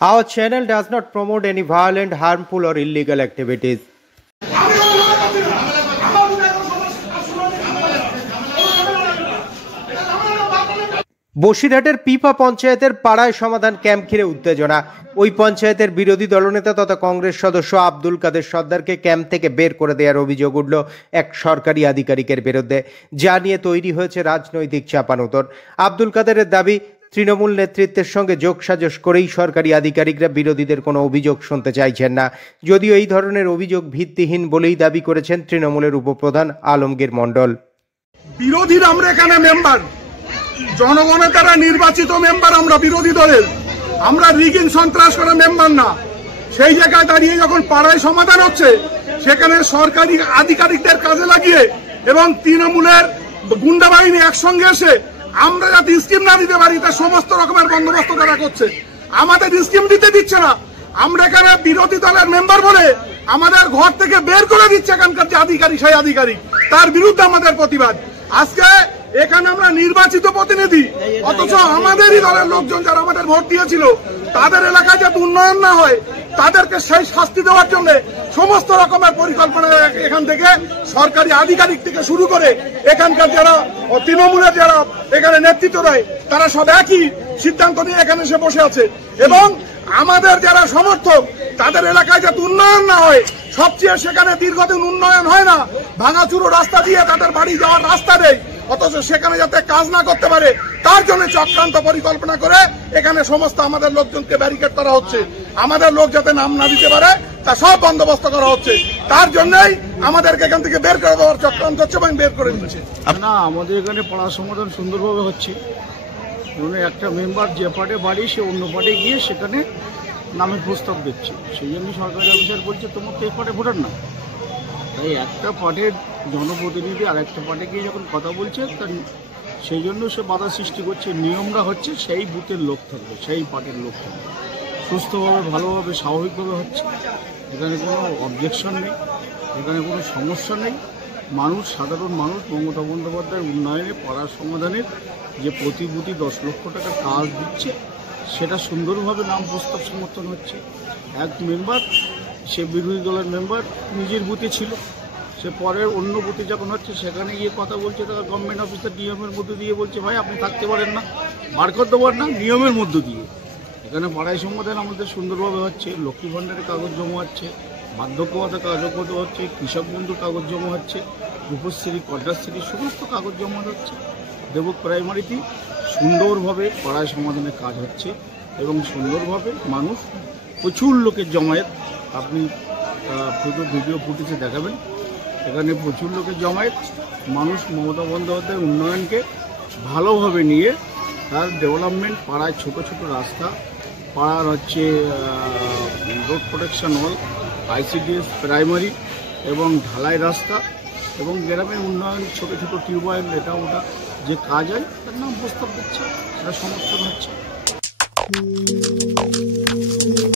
Our channel does not promote any violent, harmful, or illegal activities. বসিরহাটের পিপা পঞ্চায়েতের পাড়ায় সমাধান ক্যাম্প ঘিরে উত্তেজনা। ওই পঞ্চায়েতের বিরোধী দলনেতা তথা কংগ্রেস সদস্য আব্দুল কাদের সর্দারকে ক্যাম্প থেকে বের করে দেওয়ার অভিযোগ উঠল এক সরকারি আধিকারিকের বিরুদ্ধে, যা নিয়ে তৈরি হয়েছে রাজনৈতিক চাপানোতর। আব্দুল কাদেরের দাবি, তৃণমূল নেতৃত্বের সঙ্গে যোগসাজশ করেই সরকারি আধিকারিকরা বিরোধীদের কোনো অভিযোগ শুনতে চাইছেন না। যদিও এই ধরনের অভিযোগ ভিত্তিহীন বলেই দাবি করেছেন তৃণমূলের উপপ্রধান আলমগীর মণ্ডল। বিরোধীরা আমরা এখানে মেম্বার, জনগণের দ্বারা নির্বাচিত মেম্বার আমরা বিরোধী দলের, আমরা রিগিং সন্ত্রাস করা মেম্বার না। সেই জায়গায় দাঁড়িয়ে যখন পাড়ায় সমাধান হচ্ছে, সেখানে সরকারি আধিকারিকদের কাজে লাগিয়ে এবং তৃণমূলের গুন্ডা বাহিনী একসঙ্গে এসে আমরা যাতে স্কিম না দিতে পারি তার সমস্ত রকমের বন্দোবস্ত তারা করছে। আমাদের স্কিম দিতে দিচ্ছে না। আমরা এখানে বিরোধী দলের মেম্বার বলে আমাদের ঘর থেকে বের করে দিচ্ছে এখানকার যে আধিকারিক, সেই আধিকারিক, তার বিরুদ্ধে আমাদের প্রতিবাদ। আজকে এখানে আমরা নির্বাচিত প্রতিনিধি, অথচ আমাদেরই দলের লোকজন যারা আমাদের ভোট দিয়েছিল তাদের এলাকায় যাতে উন্নয়ন না হয় তাদেরকে সেই শাস্তি দেওয়ার জন্য সমস্ত রকমের পরিকল্পনা এখান থেকে সরকারি আধিকারিক থেকে শুরু করে এখানকার যারা তৃণমূলের যারা এখানে নেতৃত্ব দেয় তারা সব একই সিদ্ধান্ত নিয়ে এখানে এসে বসে আছে। এবং আমাদের যারা সমর্থক তাদের এলাকায় যাতে উন্নয়ন না হয়, সবচেয়ে সেখানে দীর্ঘদিন উন্নয়ন হয় না, ভাঙাচুরো রাস্তা দিয়ে তাদের বাড়ি যাওয়ার রাস্তা নেই, অথচ সেখানে যাতে কাজ না করতে পারে তার জন্য চক্রান্ত পরিকল্পনা করে এখানে সমস্ত আমাদের লোকজনকে ব্যারিকেড করা হচ্ছে। আমাদের লোক যাতে নাম না দিতে পারে তা সব বন্দোবস্ত করা হচ্ছে। তার জন্যই আমাদেরকে এখান থেকে বের করে দেওয়ার চক্রান্ত হচ্ছে এবং বের করে দিচ্ছে। না, আমাদের এখানে পাড়া সমাধান সুন্দরভাবে হচ্ছে। একটা মেম্বার যে পার্টে বাড়ি সে অন্য পার্টে গিয়ে সেখানে নামের প্রস্তাব দিচ্ছে, সেই জন্য সরকারি অফিসার বলছে তোমার তো এই পার্টে ভোটার না। তাই একটা পার্টির জনপ্রতিনিধি আর একটা পার্টি গিয়ে যখন কথা বলছে সেই জন্য সে বাধা সৃষ্টি করছে। নিয়মটা হচ্ছে সেই বুথের লোক থাকবে, সেই পার্টির লোক থাকবে, সুস্থভাবে ভালোভাবে স্বাভাবিকভাবে হচ্ছে। এখানে কোনো অবজেকশন নেই, এখানে কোনো সমস্যা নেই। মানুষ, সাধারণ মানুষ মমতা বন্দ্যোপাধ্যায়ের উন্নয়নে, পাড়ার সমাধানের যে প্রতি বুথে 10 লক্ষ টাকার কাজ দিচ্ছে সেটা সুন্দরভাবে নাম প্রস্তাব সমর্থন হচ্ছে। এক মেম্বার, সে বিরোধী দলের মেম্বার, নিজের বুথে ছিল, সে পরের অন্য বুথে যখন হচ্ছে সেখানে গিয়ে কথা বলছে, তারা গভর্নমেন্ট অফিসার নিয়মের মধ্যে দিয়ে বলছে ভাই আপনি থাকতে পারেন না, বার করতে পারেন না, নিয়মের মধ্য দিয়ে। এখানে পাড়ায় সমাধান আমাদের সুন্দরভাবে হচ্ছে। লক্ষ্মী ভাণ্ডারের কাগজ জমা হচ্ছে, বার্ধক্য ভাতা কাগজ হচ্ছে, কৃষক বন্ধুর কাগজ জমা হচ্ছে, রূপশ্রী, কন্যাশ্রী সমস্ত কাগজ জমা হচ্ছে। দেবক প্রাইমারিতে সুন্দরভাবে পাড়ায় সমাধানের কাজ হচ্ছে এবং সুন্দরভাবে মানুষ, প্রচুর লোকের জমায়েত, আপনি ভিডিও ফুটেজে দেখাবেন। এখানে প্রচুর লোকের জমায়েত, মানুষ মমতা বন্দ্যোপাধ্যায়ের উন্নয়নকে ভালোভাবে নিয়ে তার ডেভেলপমেন্ট, পাড়ায় ছোট ছোট রাস্তা, পাড়ার হচ্ছে রোড প্রোটেকশন ওয়াল, ICDS প্রাইমারি এবং ঢালাই রাস্তা এবং গ্রামের উন্নয়ন, ছোট ছোট টিউবওয়েল, এটা ওটা যে কাজ হয় তার নাম প্রস্তাব দিচ্ছে, সেটা সমর্থন হচ্ছে।